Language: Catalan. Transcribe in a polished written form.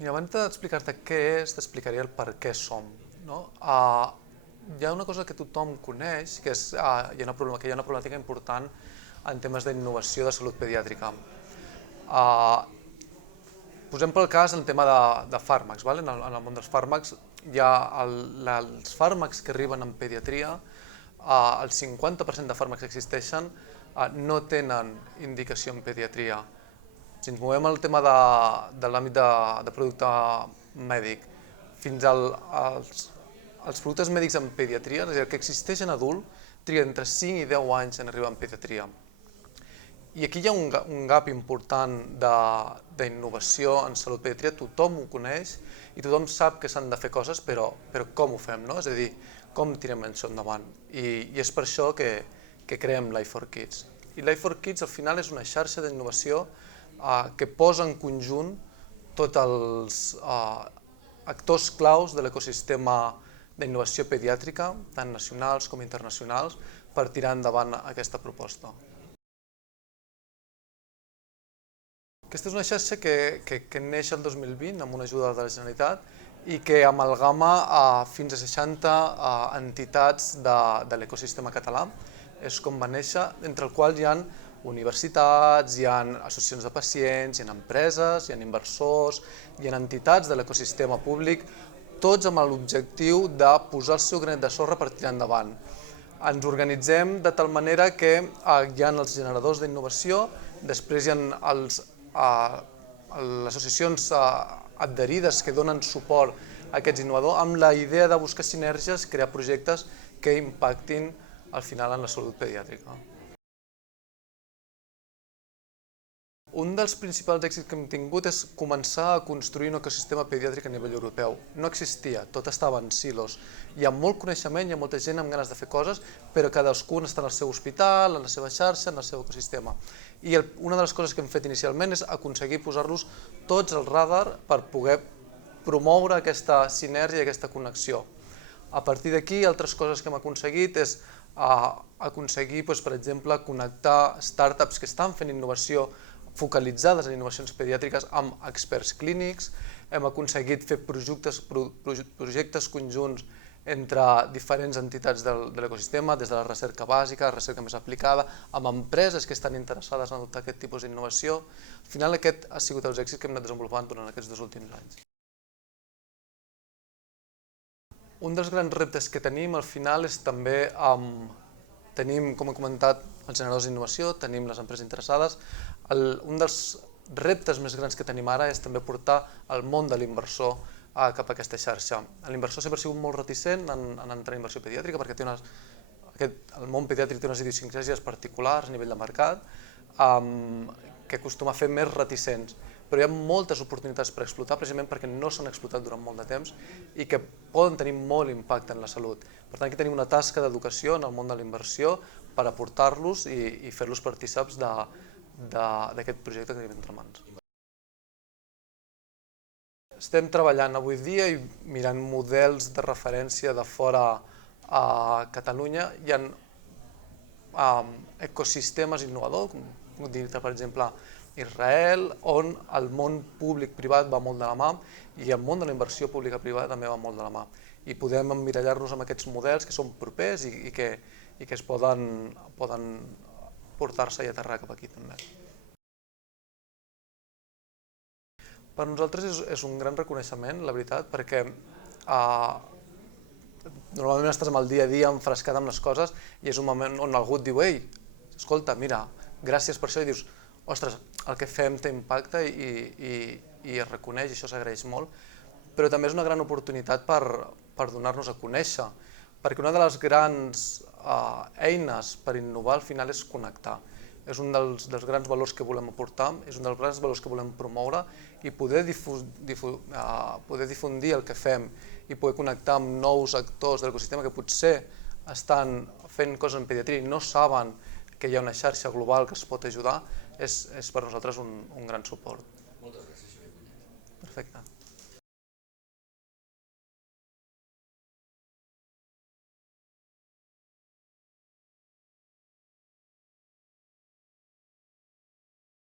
I abans d'explicar-te què és, t'explicaria el per què som. No? Hi ha una cosa que tothom coneix, que és hi ha una problemàtica important en temes d'innovació de salut pediàtrica. Posem pel cas el tema de fàrmacs. En el món dels fàrmacs hi ha els fàrmacs que arriben en pediatria, el 50% de fàrmacs que existeixen no tenen indicació en pediatria. Si ens movem al tema de l'àmbit de producte mèdic, fins als productes mèdics en pediatria, és a dir, el que existeix en adult, triga entre 5 i 10 anys en arribar en pediatria. I aquí hi ha un gap important d'innovació en salut pediatria, tothom ho coneix i tothom sap que s'han de fer coses, però com ho fem, no? És a dir, com tirem això endavant? I és per això que creem Life4Kids. I Life4Kids al final és una xarxa d'innovació que posa en conjunt tots els actors claus de l'ecosistema d'innovació pediàtrica, tant nacionals com internacionals, per tirar endavant aquesta proposta. Aquesta és una xarxa que neix el 2020 amb una ajuda de la Generalitat i que amalgama fins a 60 entitats de l'ecosistema català. És com va néixer, entre el qual hi ha universitats, hi ha associacions de pacients, hi ha empreses, hi ha inversors, hi ha entitats de l'ecosistema públic, tots amb l'objectiu de posar el seu granet de sorra per tirar endavant. Ens organitzem de tal manera que hi ha els generadors d'innovació, després hi ha les associacions adherides que donen suport a aquests innovadors amb la idea de buscar sinergies, crear projectes que impactin al final en la salut pediàtrica. Un dels principals èxits que hem tingut és començar a construir un ecosistema pediàtric a nivell europeu. No existia, tot estava en silos. Hi ha molt coneixement, hi ha molta gent amb ganes de fer coses, però cadascú està en el seu hospital, en la seva xarxa, en el seu ecosistema. I una de les coses que hem fet inicialment és aconseguir posar-los tots al radar per poder promoure aquesta sinergia i aquesta connexió. A partir d'aquí, altres coses que hem aconseguit és aconseguir, per exemple, connectar startups que estan fent innovació focalitzades en innovacions pediàtriques amb experts clínics. Hem aconseguit fer projectes conjunts entre diferents entitats de l'ecosistema, des de la recerca bàsica, la recerca més aplicada, amb empreses que estan interessades en adoptar aquest tipus d'innovació. Al final aquest ha sigut els èxits que hem anat desenvolupant durant aquests 2 últims anys. Un dels grans reptes que tenim al final és també tenim, com he comentat, els generadors d'innovació, tenim les empreses interessades. Un dels reptes més grans que tenim ara és també portar el món de l'inversor cap a aquesta xarxa. L'inversor sempre ha sigut molt reticent en entrar en inversió pediàtrica perquè el món pediàtric té unes idiosincràsies particulars a nivell de mercat que acostuma a fer més reticents. Però hi ha moltes oportunitats per explotar precisament perquè no s'han explotat durant molt de temps i que poden tenir molt impacte en la salut. Per tant, aquí tenim una tasca d'educació en el món de la inversió per aportar-los i fer-los partícips d'aquest projecte que tenim entre mans. Estem treballant avui dia i mirant models de referència de fora a Catalunya. Hi ha ecosistemes innovadors, com dir-te, per exemple, Israel, on el món públic-privat va molt de la mà i el món de la inversió pública-privada també va molt de la mà. I podem emmirallar-nos amb aquests models que són propers i que es poden portar-se i aterrar cap aquí també. Per nosaltres és un gran reconeixement, la veritat, perquè normalment estàs amb el dia a dia enfrescat amb les coses i és un moment on algú et diu «Ei, escolta, mira, gràcies per això», i dius «Ostres, el que fem té impacte i es reconeix i això s'agraeix molt», però també és una gran oportunitat per donar-nos a conèixer, perquè una de les grans eines per innovar al final és connectar. És un dels grans valors que volem aportar, és un dels grans valors que volem promoure i poder difundir el que fem i poder connectar amb nous actors de l'ecosistema que potser estan fent coses en pediatria i no saben que hi ha una xarxa global que es pot ajudar, és per nosaltres un gran suport. Moltes gràcies, Xavier. Perfecte.